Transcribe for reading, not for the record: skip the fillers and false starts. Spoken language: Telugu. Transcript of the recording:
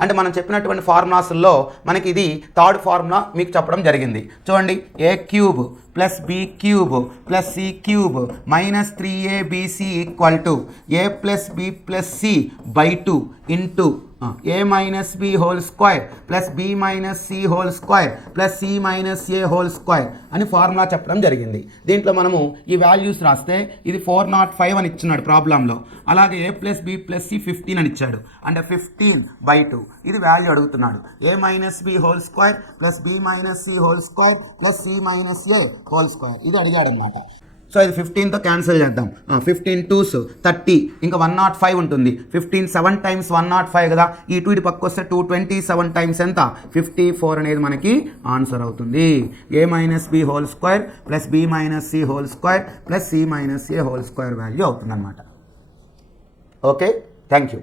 అంటే మనం చెప్పినటువంటి ఫార్ములాస్లో మనకి ఇది థర్డ్ ఫార్ములా మీకు చెప్పడం జరిగింది. చూడండి, A cube plus B cube plus C cube minus 3abc equal to A plus B plus C by 2 into a minus B whole square plus B minus C whole square plus C minus A whole square అని ఫార్ములా చెప్పడం జరిగింది. దీంట్లో మనము ఈ వాల్యూస్ రాస్తే ఇది 405 అని ఇచ్చినాడు ప్రాబ్లంలో. అలాగే A plus B plus C 15 అని ఇచ్చాడు. అంటే 15/2 ఇది వాల్యూ అడుగుతున్నాడు. A minus B whole square plus B minus C whole square plus C minus A whole square ఇది అడిగాడు అనమాట. సో ఇది 15తో క్యాన్సిల్ చేద్దాం. 15 2s 30, ఇంకా 105 ఉంటుంది. 15 7 times 105 కదా, ఈ 2 ఇటు పక్క వస్తే 227 times ఎంత 54 అనేది మనకి ఆన్సర్ అవుతుంది. A minus B whole square plus B minus C whole square plus C minus A whole square value అవుతుంది అనమాట. Okay, thank you.